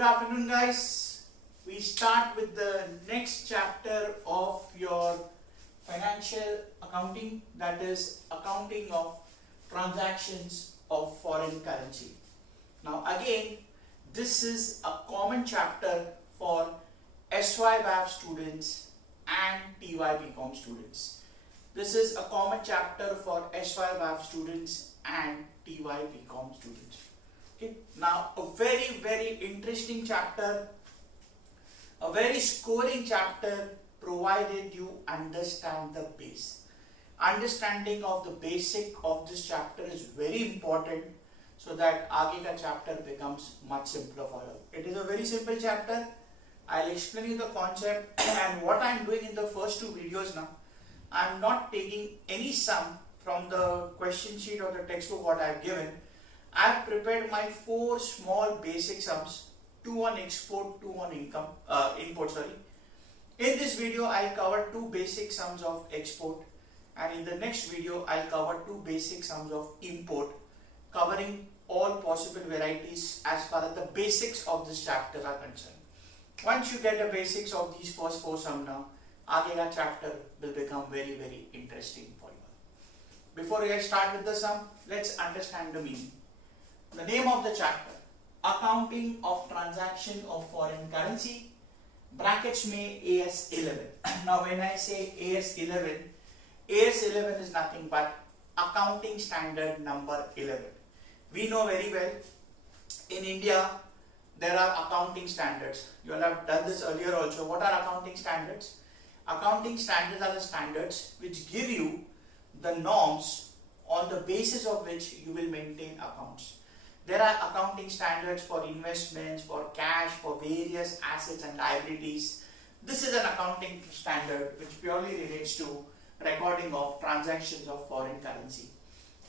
good afternoon guys. We start with the next chapter of your financial accounting, that is accounting of transactions of foreign currency. Now again, this is a common chapter for SYBAF students and TYBCom students. This is a common chapter for SYBAF students and TYBCom students. Okay. Now a very interesting chapter, a very scoring chapter, provided you understand the base. Understanding of the basic of this chapter is very important so that aage ka chapter becomes much simpler for you. It is a very simple chapter. I'll explain you the concept and what I'm doing in the first two videos now. I'm not taking any sum from the question sheet or the textbook what I've given. I've prepared my 4 small basic sums, 2 on export, 2 on import. In this video, I'll cover 2 basic sums of export, and in the next video, I'll cover 2 basic sums of import, covering all possible varieties as far as the basics of this chapter are concerned. Once you get the basics of these first 4 sums now, aage ka chapter will become very interesting for you. Before I start with the sum, let's understand the meaning. The name of the chapter, Accounting of Transaction of Foreign Currency, brackets में AS11. Now when I say AS11, AS11 is nothing but Accounting Standard number 11. We know very well, in India, there are accounting standards. You all have done this earlier also. What are accounting standards? Accounting standards are the standards which give you the norms on the basis of which you will maintain accounts. There are accounting standards for investments, for cash, for various assets and liabilities. This is an accounting standard which purely relates to recording of transactions of foreign currency.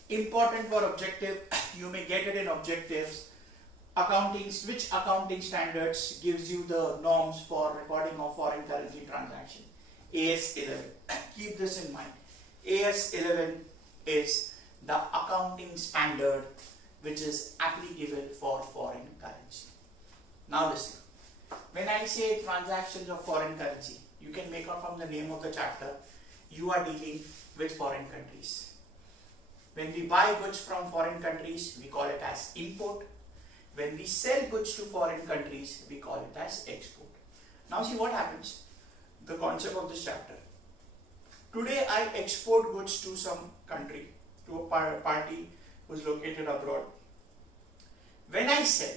Important for objective, you may get it in objectives. Which accounting standards gives you the norms for recording of foreign currency transaction? AS11. Keep this in mind. AS11 is the accounting standard which is applicable for foreign currency. Now listen, when I say transactions of foreign currency, you can make out from the name of the chapter, you are dealing with foreign countries. When we buy goods from foreign countries, we call it as import. When we sell goods to foreign countries, we call it as export. Now see what happens, the concept of this chapter. Today I export goods to some country, to a party who is located abroad. When I sell,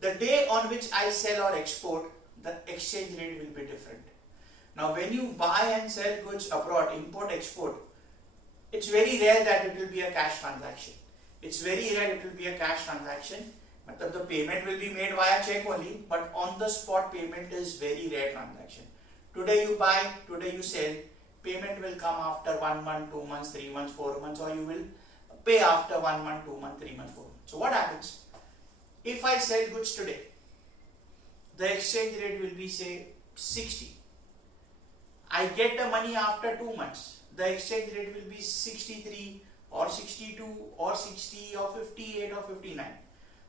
the day on which I sell or export, the exchange rate will be different. Now when you buy and sell goods abroad, import, export, it's very rare that it will be a cash transaction. It's very rare it will be a cash transaction. But the payment will be made via check only, but on the spot payment is very rare transaction. Today you buy, today you sell, payment will come after 1 month, 2 months, 3 months, 4 months, or you will pay after 1 month, 2 months, 3 months, 4 months. So what happens? If I sell goods today, the exchange rate will be say 60. I get the money after 2 months. The exchange rate will be 63 or 62 or 60 or 58 or 59.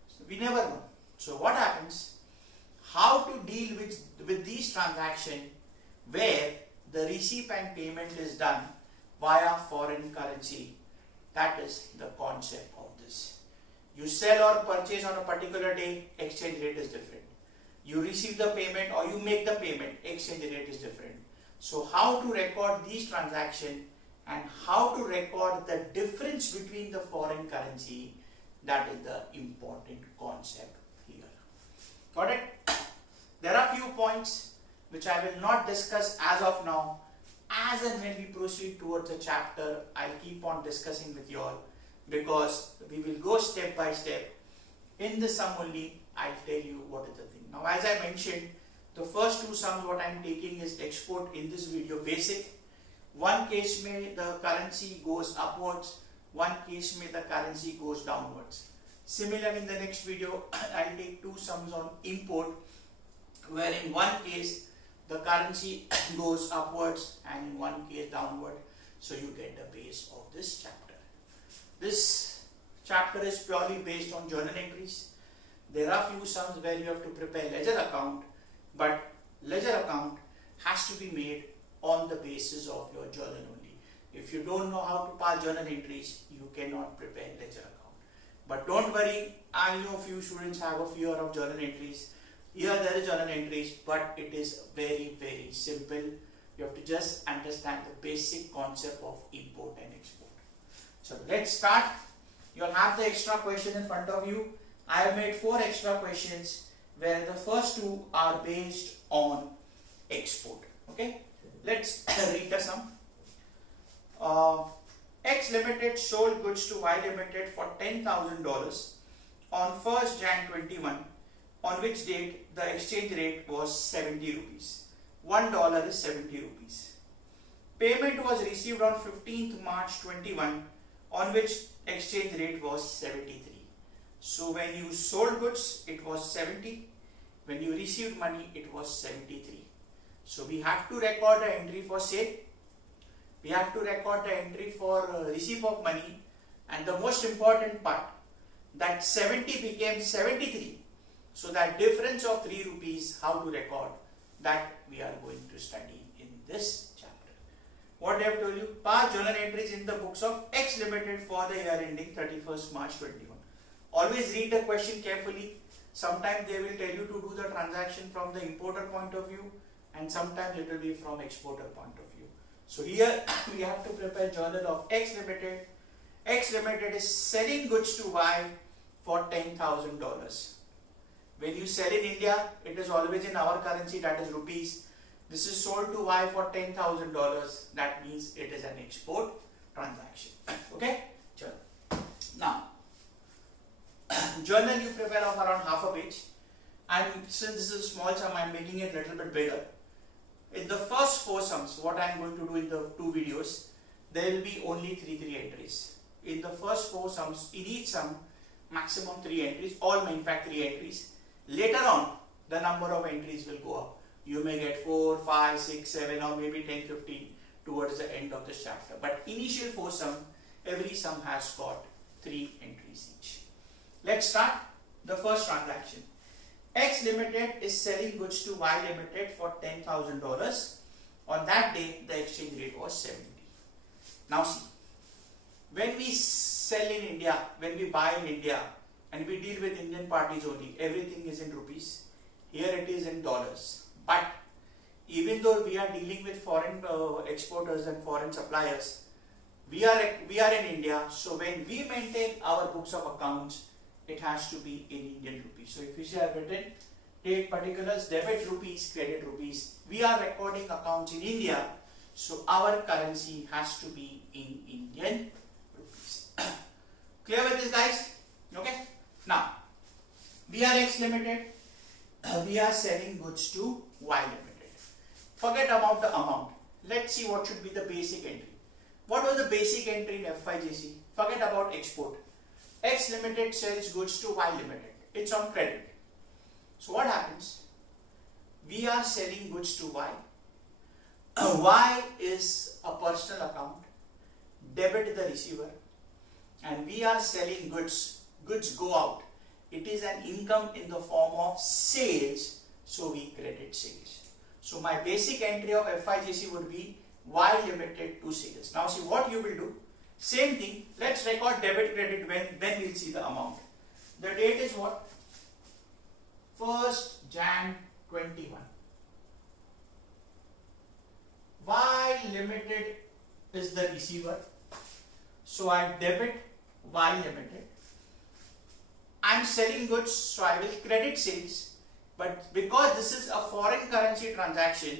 So we never know. So what happens? How to deal with these transactions where the receipt and payment is done via foreign currency? That is the concept of this. You sell or purchase on a particular day, exchange rate is different. You receive the payment or you make the payment, exchange rate is different. So how to record these transactions and how to record the difference between the foreign currency, that is the important concept here. Got it? There are few points which I will not discuss as of now. As and when we proceed towards the chapter, I'll keep on discussing with you all, because we will go step by step. In the sum only, I'll tell you what is the thing. Now as I mentioned, the first 2 sums what I'm taking is export in this video basic. One case may the currency goes upwards, one case may the currency goes downwards. Similarly in the next video, I'll take 2 sums on import, where in one case the currency goes upwards and in one case downward. So you get the base of this chapter. This chapter is purely based on journal entries. There are few sums where you have to prepare ledger account, but ledger account has to be made on the basis of your journal only. If you don't know how to pass journal entries, you cannot prepare ledger account. But don't worry, I know few students have a fear of journal entries. Here there is journal entries, but it is very, very simple. You have to just understand the basic concept of import and export. So let's start. You'll have the extra question in front of you. I have made 4 extra questions where the first 2 are based on export. Okay, let's read the sum. X Limited sold goods to Y Limited for $10,000 on 1st Jan 21, on which date the exchange rate was 70 rupees. $1 is 70 rupees. Payment was received on 15th March 21, on which exchange rate was 73. So when you sold goods, it was 70. When you received money, it was 73. So we have to record the entry for sale. We have to record the entry for receipt of money, and the most important part, that 70 became 73. So that difference of 3 rupees, how to record, that we are going to study in this chapter. What I have told you, pass journal entries in the books of X Limited for the year ending 31st March 21. Always read the question carefully. Sometimes they will tell you to do the transaction from the importer point of view, and sometimes it will be from exporter point of view. So here we have to prepare journal of X Limited. X Limited is selling goods to Y for $10,000. When you sell in India, it is always in our currency, that is rupees. This is sold to Y for $10,000. That means it is an export transaction. Okay? Now, journal you prepare of around half a page. And since this is a small sum, I am making it a little bit bigger. In the first 4 sums, what I am going to do in the 2 videos, there will be only 3 entries. In the first 4 sums, in each sum, maximum 3 entries, all in fact 3 entries. Later on, the number of entries will go up. You may get 4, 5, 6, 7 or maybe 10, 15 towards the end of this chapter. But initial 4 sum, every sum has got 3 entries each. Let's start the first transaction. X Limited is selling goods to Y Limited for $10,000. On that day, the exchange rate was 70. Now see, when we sell in India, when we buy in India, and we deal with Indian parties only, everything is in rupees. Here it is in dollars. But even though we are dealing with foreign exporters and foreign suppliers, we are in India. So when we maintain our books of accounts, it has to be in Indian rupees. So if you say I've written date particulars, debit rupees, credit rupees, we are recording accounts in India. So our currency has to be in Indian rupees. Clear with this, guys? Okay. Now, we are X Limited. We are selling goods to Y Limited. Forget about the amount. Let's see what should be the basic entry. What was the basic entry in FYJC? Forget about export. X Limited sells goods to Y Limited. It's on credit. So what happens? We are selling goods to Y. Y is a personal account. Debit the receiver. And we are selling goods. Goods go out. It is an income in the form of sales. So we credit sales. So my basic entry of FYJC would be Y Limited to sales. Now see what you will do. Same thing, let's record debit credit when we'll see the amount. The date is what? 1st Jan 21. Y Limited is the receiver. So I debit Y Limited. I'm selling goods, so I will credit sales. But because this is a foreign currency transaction,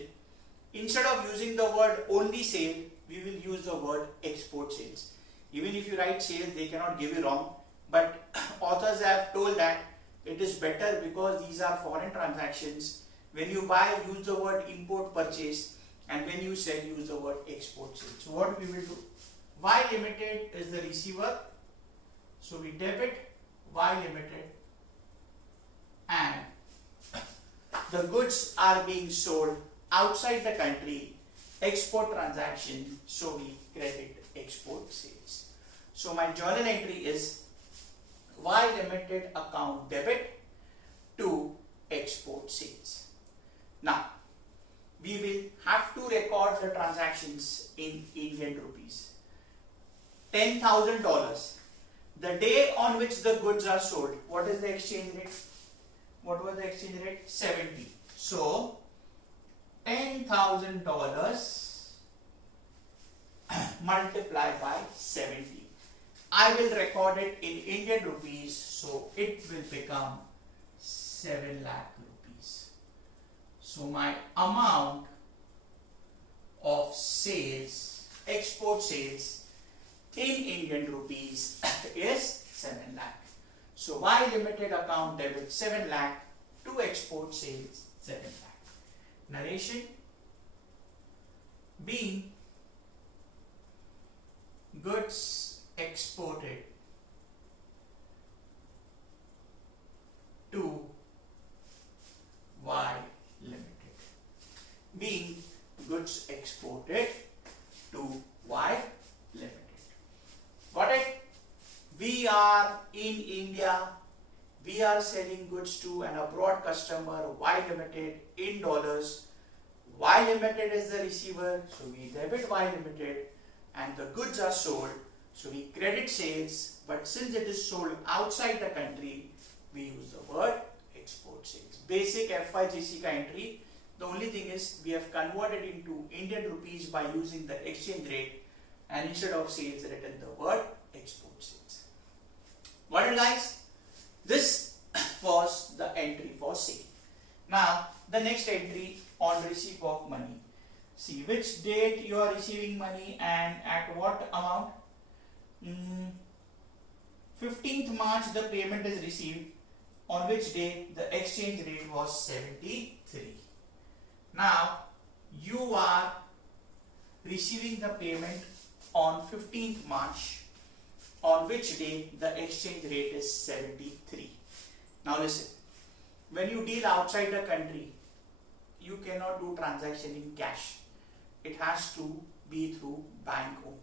instead of using the word only sale, we will use the word export sales. Even if you write sales, they cannot give you wrong. But authors have told that it is better because these are foreign transactions. When you buy, use the word import purchase, and when you sell, use the word export sales. So what we will do? Y Limited is the receiver. So we debit Y Limited, and the goods are being sold outside the country, export transaction, so we credit export sales. So my journal entry is Y Limited account debit to export sales. Now, we will have to record the transactions in Indian rupees. $10,000. The day on which the goods are sold, what is the exchange rate? What was the exchange rate? 70. So, $10,000 multiplied by 70. I will record it in Indian rupees, so it will become 7 lakh rupees. So my amount of sales, export sales in Indian rupees is 7 lakh. So Y Limited account debit 7 lakh to export sales 7 lakh. Narration being goods exported to Y Limited. Being goods exported to Y Limited. Got it? We are in India. We are selling goods to an abroad customer, Y Limited, in dollars. Y Limited is the receiver, so we debit Y Limited, and the goods are sold, so we credit sales, but since it is sold outside the country, we use the word export sales. Basic FYGC entry. The only thing is we have converted into Indian rupees by using the exchange rate, and instead of sales written the word export sales. Got it, guys? This was the entry for sale. Now the next entry on receipt of money. See which date you are receiving money and at what amount. 15th March the payment is received, on which day the exchange rate was 73. Now you are receiving the payment on 15th March, on which day the exchange rate is 73. Now listen, when you deal outside the country, you cannot do transaction in cash. It has to be through bank only.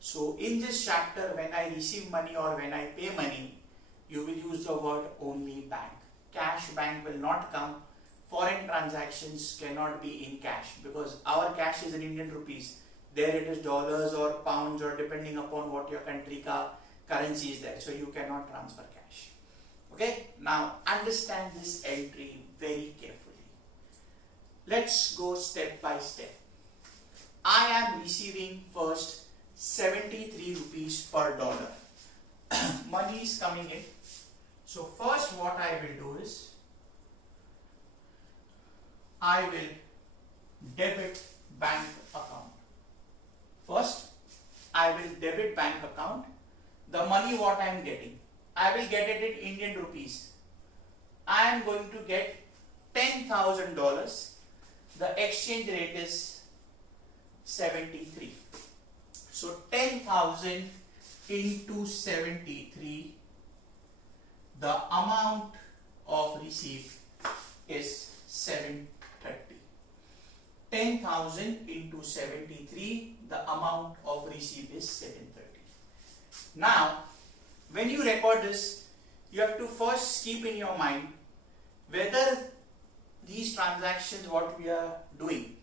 So in this chapter, when I receive money or when I pay money, you will use the word only bank. Cash bank will not come. Foreign transactions cannot be in cash because our cash is in Indian rupees. There it is dollars or pounds or depending upon what your country currency is there. So you cannot transfer cash. Okay. Now understand this entry very carefully. Let's go step by step. I am receiving first 73 rupees per dollar. Money is coming in. So first what I will do is I will debit bank account. First I will debit bank account. The money what I am getting, I will get it in Indian rupees. I am going to get $10,000. The exchange rate is 73. So 10,000 into 73, the amount of receipt is 730. 10,000 into 73, the amount of receipt is 730. Now, when you record this, you have to first keep in your mind whether these transactions what we are doing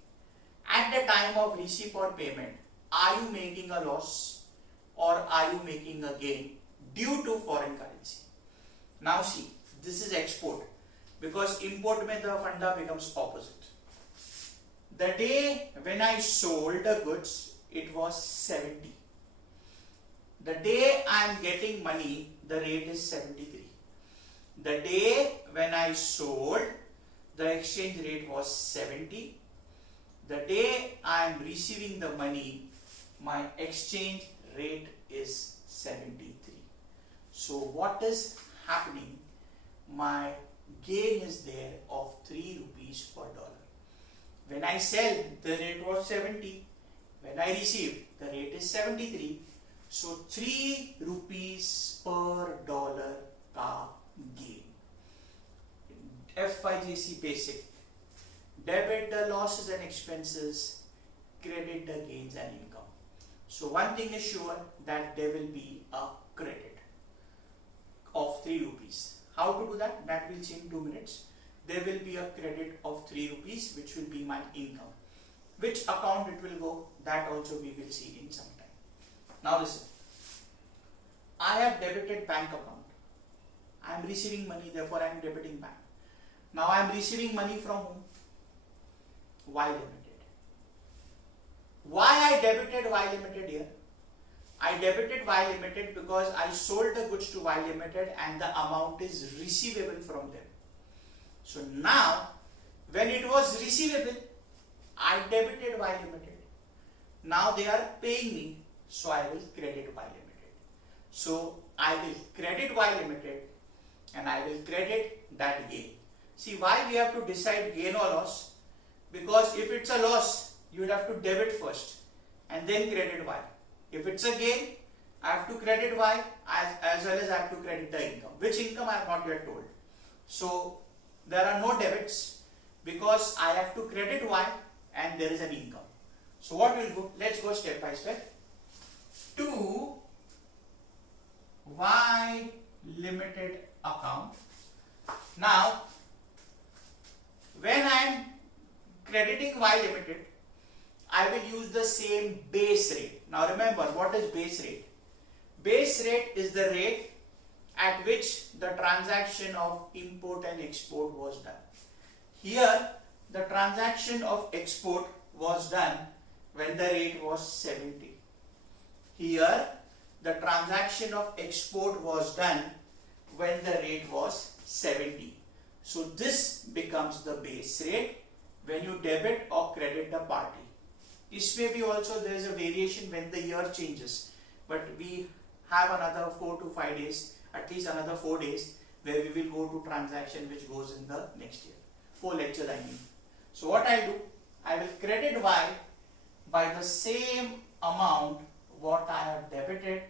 at the time of receipt or payment, are you making a loss or are you making a gain due to foreign currency? Now see, this is export because import mein the funda becomes opposite. The day when I sold the goods, it was 70. The day I am getting money, the rate is 73. The day when I sold, the exchange rate was 70. The day I am receiving the money, my exchange rate is 73. So what is happening? My gain is there of 3 rupees per dollar. When I sell, the rate was 70. When I receive, the rate is 73. So 3 rupees per dollar ka gain. FYGC basic. Debit the losses and expenses, credit the gains and income. So one thing is sure, that there will be a credit of 3 rupees. How to do that? That we we'll see in 2 minutes. There will be a credit of 3 rupees, which will be my income. Which account it will go, that also we will see in some time. Now listen, I have debited bank account. I am receiving money, therefore I am debiting bank. Now I am receiving money from whom? Y Limited. Why I debited Y Limited here? I debited Y Limited because I sold the goods to Y Limited and the amount is receivable from them. So now, when it was receivable, I debited Y Limited. Now they are paying me, so I will credit Y Limited. So I will credit Y Limited and I will credit that gain. See why we have to decide gain or loss? Because if it's a loss, you will have to debit first and then credit Y. If it's a gain, I have to credit Y as well as I have to credit the income. Which income I have not yet told. So there are no debits because I have to credit Y and there is an income. So what will go? Let's go step by step. To Y Limited account. Now, when I am crediting Y Limited, I will use the same base rate. Now remember, what is base rate? Base rate is the rate at which the transaction of import and export was done. Here, the transaction of export was done when the rate was 70. Here, the transaction of export was done when the rate was 70. So this becomes the base rate when you debit or credit the party. This may be also there is a variation when the year changes, but we have another 4 to 5 days, at least another 4 days where we will go to transaction which goes in the next year. 4 lectures I mean. So what I do, I will credit Y by the same amount what I have debited,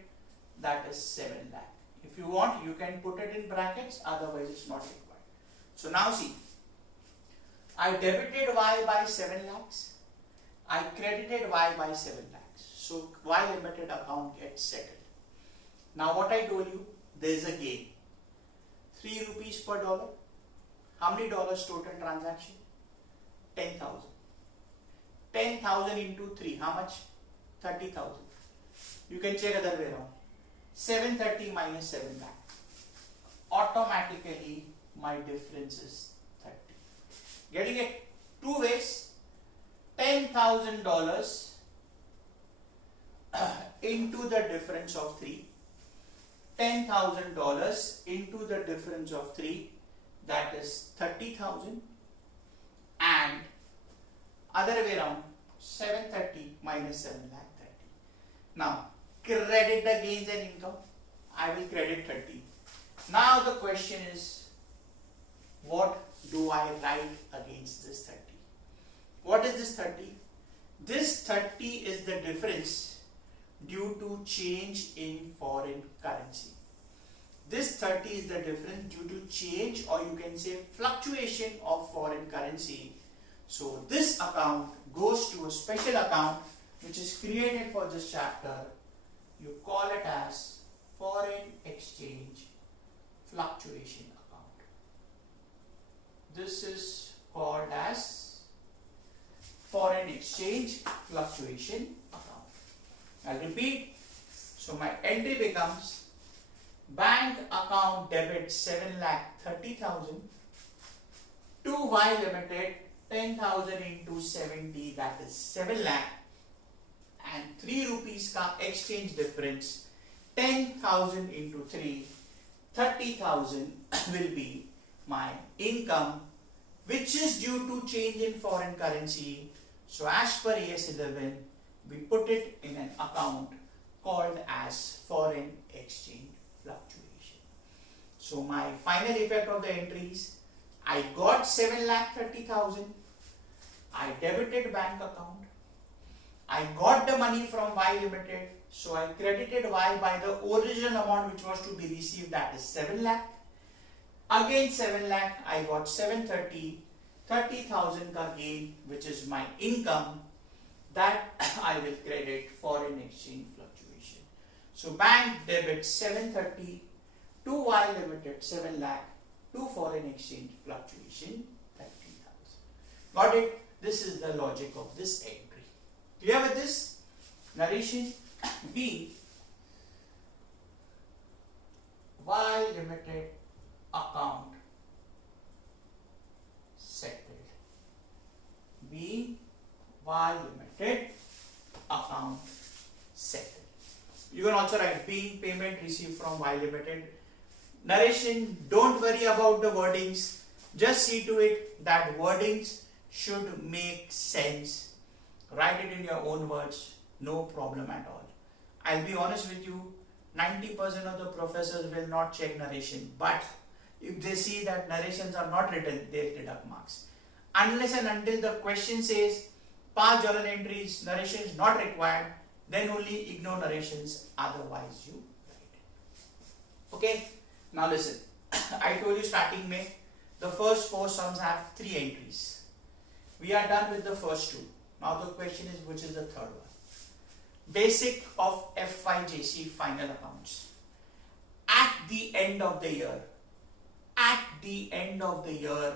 that is 7 lakh. If you want, you can put it in brackets, otherwise it's not required. So now see, I debited Y by 7 lakhs. I credited Y by 7 lakhs. So Y Limited account gets settled. Now what I told you, there is a gain. 3 rupees per dollar. How many dollars total transaction? 10,000. 10,000 into 3, how much? 30,000. You can check other way around. 730 minus 7 lakh. Automatically my difference is 30. Getting it? 2 ways. $10,000 into the difference of 3. $10,000 into the difference of 3, that is 30,000, and other way around, 730 minus 7 lakh 30. Now credit the gains and income. I will credit 30. Now the question is, what do I write against this 30? What is this 30? This 30 is the difference due to change in foreign currency. This 30 is the difference due to change, or you can say fluctuation of foreign currency. So this account goes to a special account which is created for this chapter. You call it as foreign exchange fluctuation account. This is called as foreign exchange fluctuation account. I'll repeat. So my entry becomes bank account debit 7,30,000 to Y Limited 10,000 into 70, that is 7 lakh, and 3 rupees ka exchange difference, 10,000 into 3, 30,000 will be my income, which is due to change in foreign currency. So as per AS 11, we put it in an account called as foreign exchange fluctuation. So my final effect of the entries, I got 7,30,000. I debited bank account. I got the money from Y Limited. So I credited Y by the original amount which was to be received, that is 7 lakh. Again 7 lakh, I got 730, 30,000 ka gain, which is my income, that I will credit foreign exchange fluctuation. So bank debits 730 to Y Limited 7 lakh, to foreign exchange fluctuation 30,000. Got it? This is the logic of this entry. Clear with this? Narration B. Y Limited account settled. B. Y Limited account settled. You can also write being payment received from Y Limited. Narration, don't worry about the wordings. Just see to it that wordings should make sense. Write it in your own words. No problem at all. I'll be honest with you, 90% of the professors will not check narration. But if they see that narrations are not written, they'll deduct marks. Unless and until the question says past journal entries, narration is not required, then only ignore narrations, otherwise you write it. Okay, now listen. I told you starting May, the first 4 sums have 3 entries. We are done with the first 2. Now the question is, which is the third one? Basic of FYJC final accounts. At the end of the year,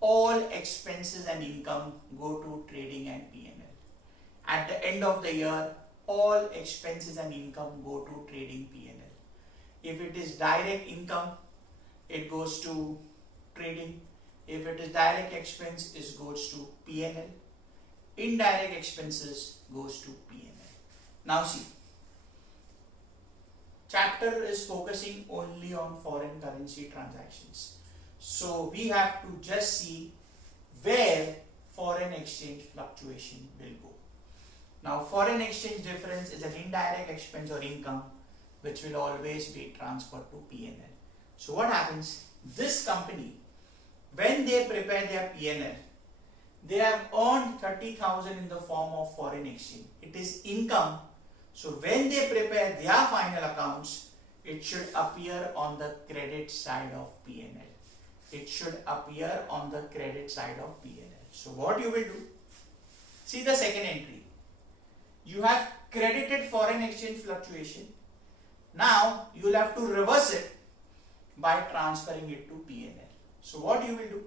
all expenses and income go to trading and P&L. At the end of the year, all expenses and income go to trading P&L. If it is direct income, it goes to trading. If it is direct expense, it goes to P&L. Indirect expenses goes to P&L. Now see, chapter is focusing only on foreign currency transactions. So we have to just see where foreign exchange fluctuation will go. Now foreign exchange difference is an indirect expense or income which will always be transferred to P&L. So what happens? This company, when they prepare their P&L, they have earned 30,000 in the form of foreign exchange. It is income. So when they prepare their final accounts, it should appear on the credit side of P&L. It should appear on the credit side of P&L. So what you will do? See the second entry. You have credited foreign exchange fluctuation. Now you will have to reverse it by transferring it to P&L. So what you will do?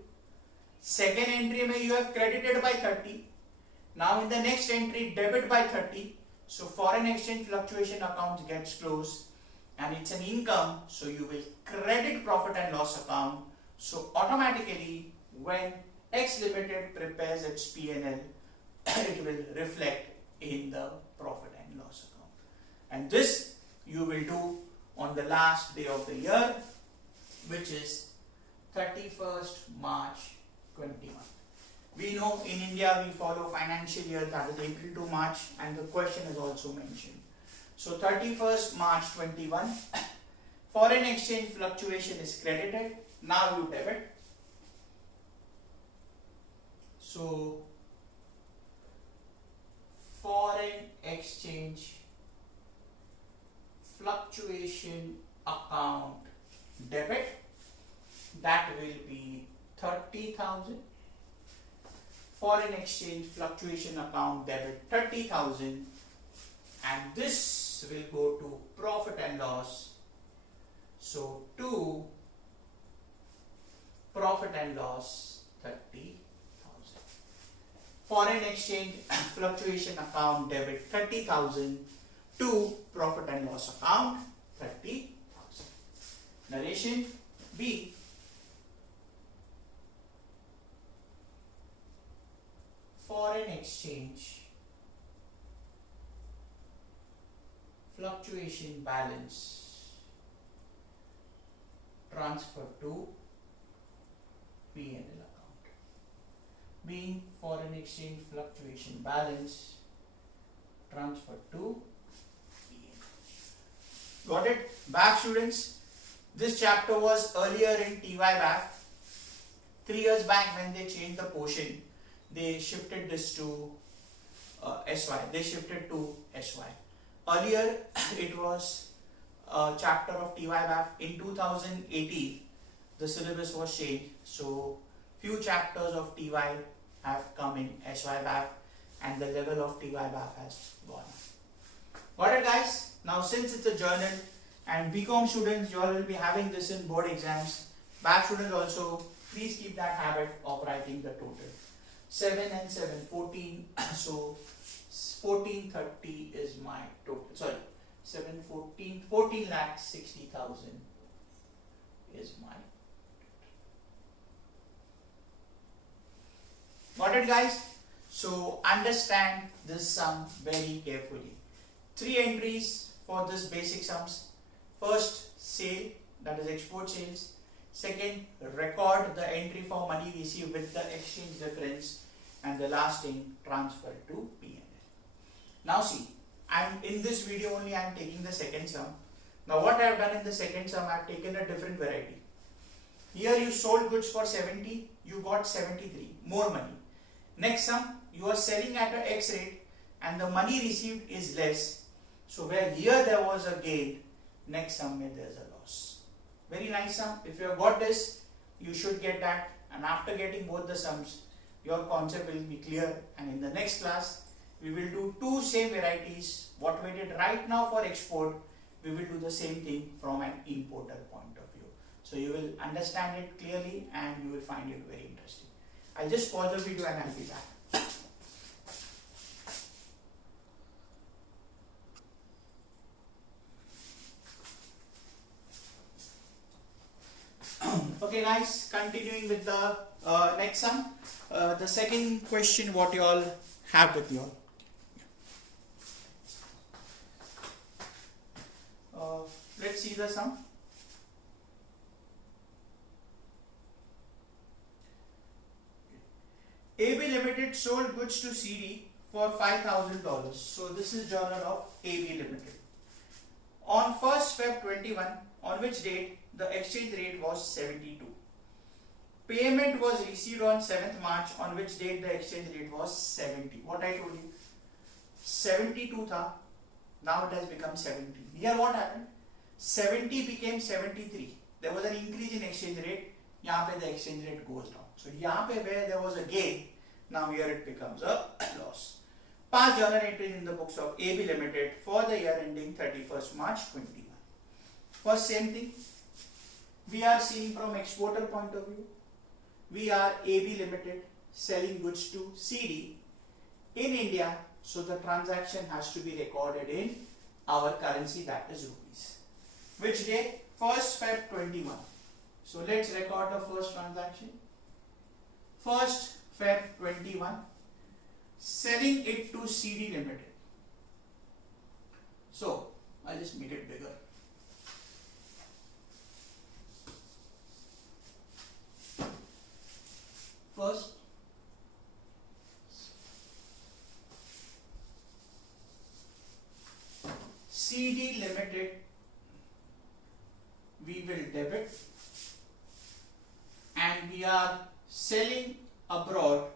Second entry may you have credited by 30. Now in the next entry, debit by 30. So foreign exchange fluctuation account gets closed and it's an income. So you will credit profit and loss account. So automatically when X Limited prepares its P&L, it will reflect in the profit and loss account. And this you will do on the last day of the year, which is 31st March 21. We know in India we follow financial year, that is April to March, and the question is also mentioned. So 31st March 21, foreign exchange fluctuation is credited. Now you debit. So foreign exchange fluctuation account debit, that will be 30,000. Foreign exchange fluctuation account debit 30,000, and this will go to profit and loss. So to profit and loss 30,000. Foreign exchange fluctuation account debit 30,000 to profit and loss account 30,000. Narration B. Foreign exchange fluctuation balance transfer to P&L account. Being foreign exchange fluctuation balance transfer to P&L. Got it? BAF students, this chapter was earlier in TYBAF. 3 years back when they changed the portion, they shifted this to SY. They shifted to SY. Earlier, it was a chapter of TYBAF. In 2018, the syllabus was changed. So, few chapters of TY have come in SYBAF and the level of TYBAF has gone up. Got it, guys? Now, since it's a journal and BCom students, you all will be having this in board exams, Back students also, please keep that habit of writing the total. 7 and 7, 14. So 1430 is my total. Sorry, 14 lakh 60,000 is my. Got it, guys? So understand this sum very carefully. 3 entries for this basic sums. First, sale, that is export sales. Second, record the entry for money received with the exchange difference. And the last thing, transfer to P&L. Now see, in this video only I am taking the second sum. Now what I have done in the second sum, I have taken a different variety. Here you sold goods for 70, you got 73, more money. Next sum, you are selling at a X rate and the money received is less. So where here there was a gain, next sum there is a loss. Very nice sum. If you have got this, you should get that, and after getting both the sums, your concept will be clear. And in the next class, we will do 2 same varieties. What we did right now for export, we will do the same thing from an importer point of view. So you will understand it clearly and you will find it very interesting. I'll just pause the video and I'll be back. Okay guys, continuing with the next sum. The second question what you all have with you all. Let's see the sum. AB Limited sold goods to CD for $5,000. So this is journal of AB Limited. On 1st Feb 21, on which date the exchange rate was 72. Payment was received on 7th March, on which date the exchange rate was 70. What I told you, 72 tha, now it has become 70. Here what happened? 70 became 73. There was an increase in exchange rate. Yahan pe the exchange rate goes down. So yahan pe where there was a gain, now here it becomes a loss. 5 journal entries in the books of AB Limited for the year ending 31st March 21. First same thing. We are seeing from exporter point of view. We are AB Limited selling goods to CD in India. So the transaction has to be recorded in our currency, that is rupees. Which day? 1st Feb 21. So let's record the first transaction. 1st Feb 21. Selling it to CD Limited. So I'll just make it bigger. First, CD Limited we will debit, and we are selling abroad.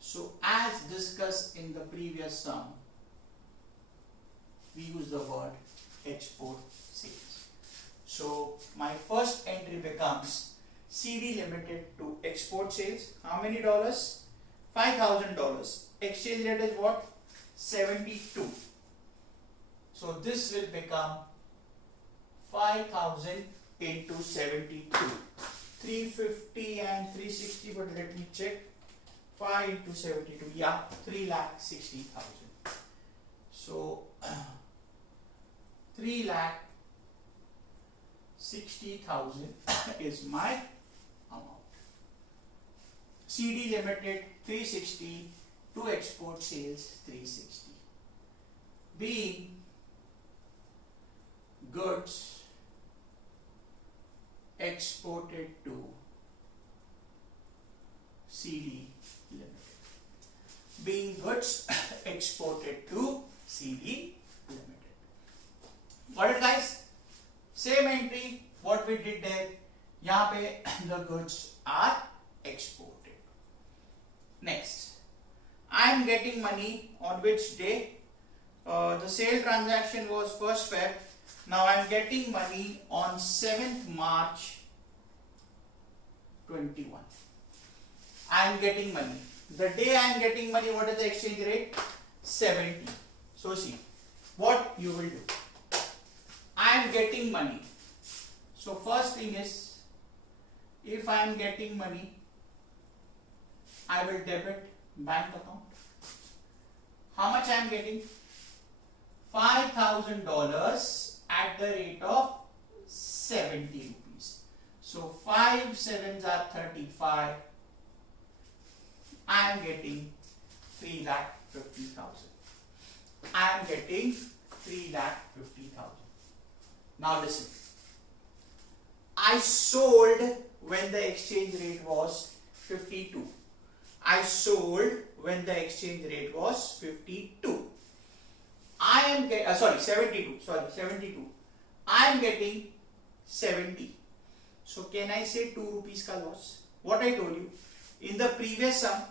So as discussed in the previous sum, we use the word export sales. So my first entry becomes CD Limited to export sales. How many dollars? $5,000. Exchange rate is what? 72. So this will become 5,000 into 72. 350 and 360, but let me check. 5 into 72, yeah, 3,60,000. So 3,60,000 is my amount. CD Limited 360 to export sales 360. Being goods exported to CD Limited. Being goods exported to CD Limited. Got it, guys? Same entry, what we did there. Yahan pe the goods are exported. Next, I am getting money on which day? The sale transaction was 1st Feb. Now I am getting money on 7th March 21. I am getting money. The day I am getting money, what is the exchange rate? 70. So see, what you will do. I am getting money. So first thing is, if I am getting money, I will debit bank account. How much I am getting? $5,000 at the rate of 70 rupees. So 5 sevens are 35. I am getting 3,50,000. I am getting 3,50,000. Now listen. I sold when the exchange rate was 52. I sold when the exchange rate was 52. I am getting 72. I am getting 70. So can I say 2 rupees ka loss? What I told you, in the previous sum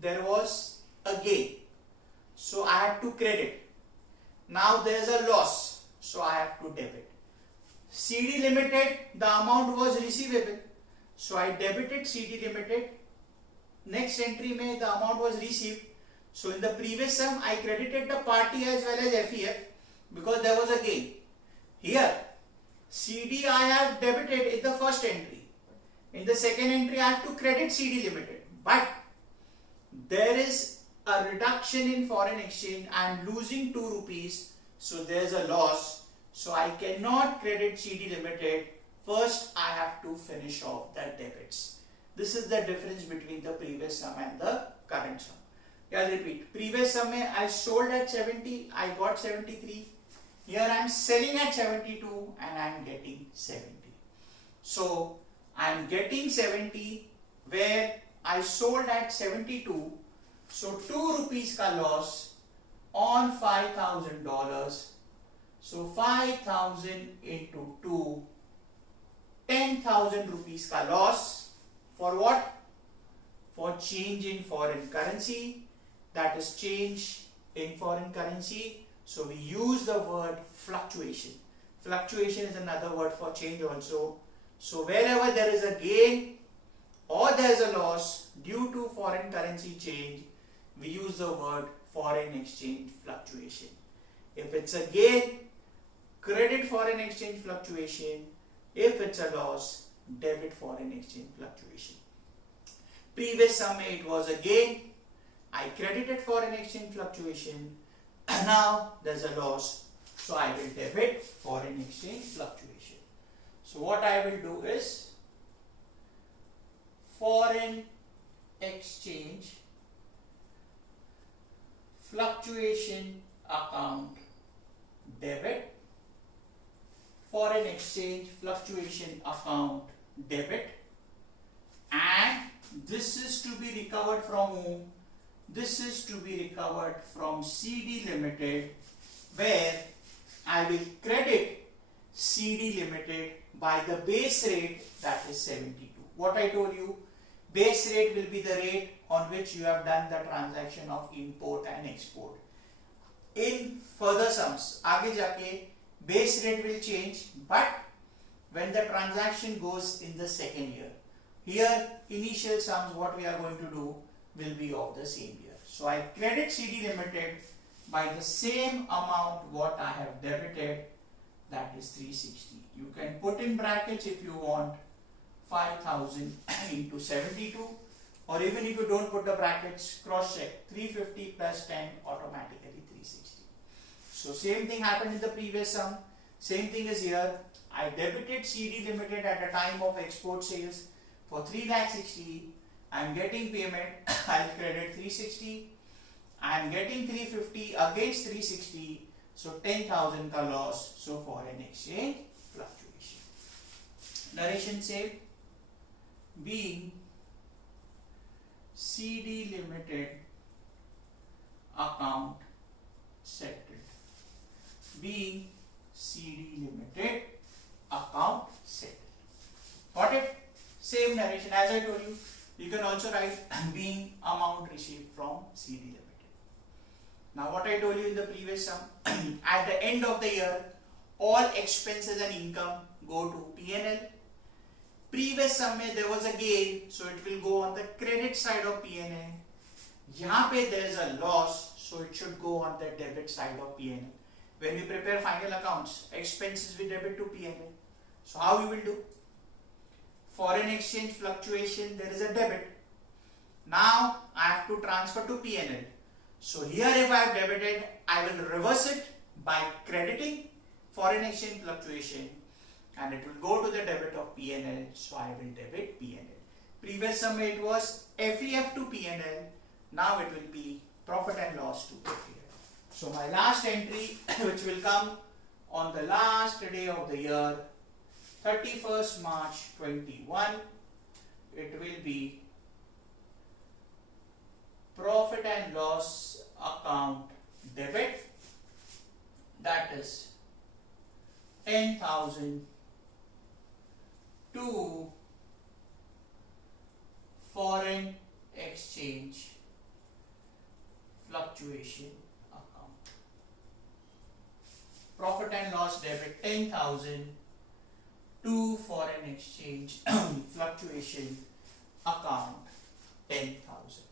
there was a gain, so I have to credit. Now there is a loss, so I have to debit. CD Limited, the amount was receivable, so I debited CD Limited. Next entry mein the amount was received. So in the previous sum, I credited the party as well as FEF because there was a gain. Here, CD I have debited in the first entry. In the second entry, I have to credit CD Limited. But there is a reduction in foreign exchange. I am losing 2 rupees. So there is a loss. So I cannot credit CD Limited. First, I have to finish off the debits. This is the difference between the previous sum and the current sum. I'll repeat. Previous sum I sold at 70, I got 73. Here I am selling at 72 and I am getting 70. So I am getting 70 where I sold at 72. So 2 rupees ka loss on $5,000. So 5,000 into 2, 10,000 rupees ka loss. For what? For change in foreign currency. That is change in foreign currency. So we use the word fluctuation. Fluctuation is another word for change also. So wherever there is a gain or there is a loss due to foreign currency change, we use the word foreign exchange fluctuation. If it's a gain, credit foreign exchange fluctuation. If it's a loss, debit foreign exchange fluctuation. Previous sum it was a gain. I credited foreign exchange fluctuation. Now there's a loss, so I will debit foreign exchange fluctuation. So what I will do is foreign exchange fluctuation account debit, foreign exchange fluctuation account debit, and this is to be recovered from whom? This is to be recovered from CD Limited, where I will credit CD Limited by the base rate, that is 72. What I told you, base rate will be the rate on which you have done the transaction of import and export. In further sums, आगे जाके base rate will change, but when the transaction goes in the second year. Here, initial sums what we are going to do will be of the same year. So I credit CD Limited by the same amount what I have debited, that is 360. You can put in brackets if you want 5,000 into 72, or even if you don't put the brackets, cross check 350 plus 10 automatically 360. So same thing happened in the previous sum, same thing is here. I debited CD Limited at the time of export sales for 3,60,000. I am getting payment, I will credit 360. I am getting 350 against 360, so 10,000 ka loss, so foreign exchange fluctuation. Narration saved. Being CD Limited account settled. Being CD Limited account settled. Got it? Same narration as I told you. You can also write being amount received from CD Limited. Now what I told you in the previous sum, at the end of the year, all expenses and income go to P&L. Previous sum mein there was a gain, so it will go on the credit side of P&L. Yahan pe there is a loss, so it should go on the debit side of P&L. When we prepare final accounts, expenses we debit to P&L. So how we will do? foreign exchange fluctuation, there is a debit. Now I have to transfer to P&L. So here if I have debited, I will reverse it by crediting foreign exchange fluctuation and it will go to the debit of P&L. So I will debit P&L. Previous sum it was FEF to P&L. Now it will be profit and loss to FEF. So my last entry which will come on the last day of the year, 31st March 21, it will be profit and loss account debit, that is 10,000 to foreign exchange fluctuation account. Profit and loss debit 10,000 to foreign exchange fluctuation account 10,000.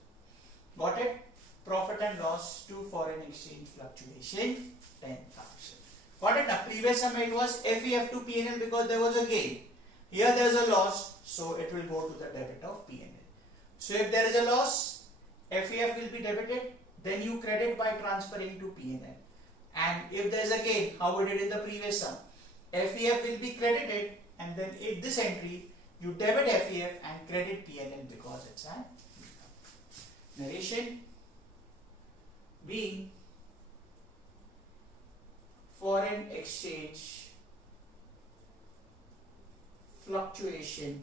Got it? Profit and loss to foreign exchange fluctuation 10,000. Got it? Now previous sum it was FEF to P&L because there was a gain. Here there is a loss, so it will go to the debit of P&L. So if there is a loss, FEF will be debited, then you credit by transferring to P&L. And if there is a gain, how we did in the previous sum, FEF will be credited, and then in this entry you debit FEF and credit P&L because it's an income. Narration being foreign exchange fluctuation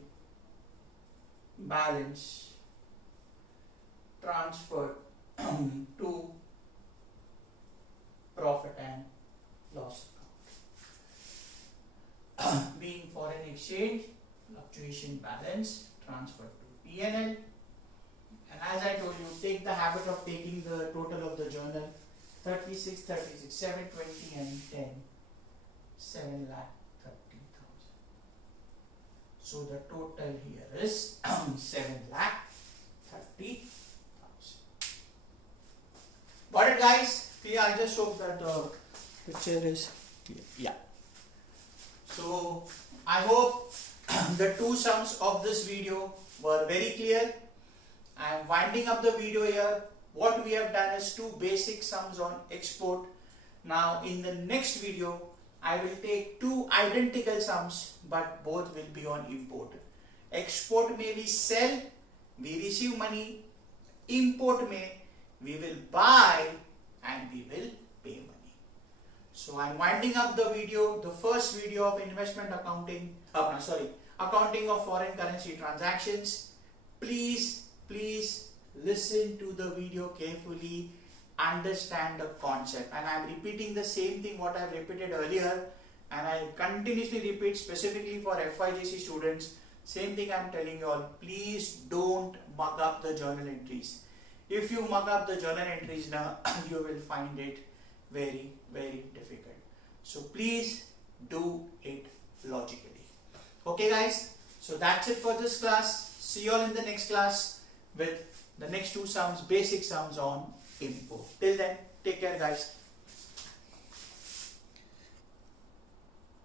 balance transferred to profit and loss account. Being foreign exchange fluctuation balance transferred to P&L. And as I told you, take the habit of taking the total of the journal 36, 36, 720 and 10, 7,30,000. So the total here is 7,30,000. Got it, guys? Clear? I just hope that the picture is clear. Yeah. So I hope the two sums of this video were very clear. I am winding up the video here. What we have done is two basic sums on export. Now in the next video, I will take two identical sums, but both will be on import. Export may we sell, we receive money. Import may we will buy and we will pay money. So I am winding up the video, the first video of investment accounting, accounting of foreign currency transactions. Please listen to the video carefully, understand the concept, and I am repeating the same thing what I have repeated earlier, and I continuously repeat specifically for FYJC students. Same thing I am telling you all, please don't mug up the journal entries. If you mug up the journal entries now, you will find it very, very difficult. So please do it logically. Okay guys, so that's it for this class. See you all in the next class with the next two sums, basic sums on import. Till then, take care guys.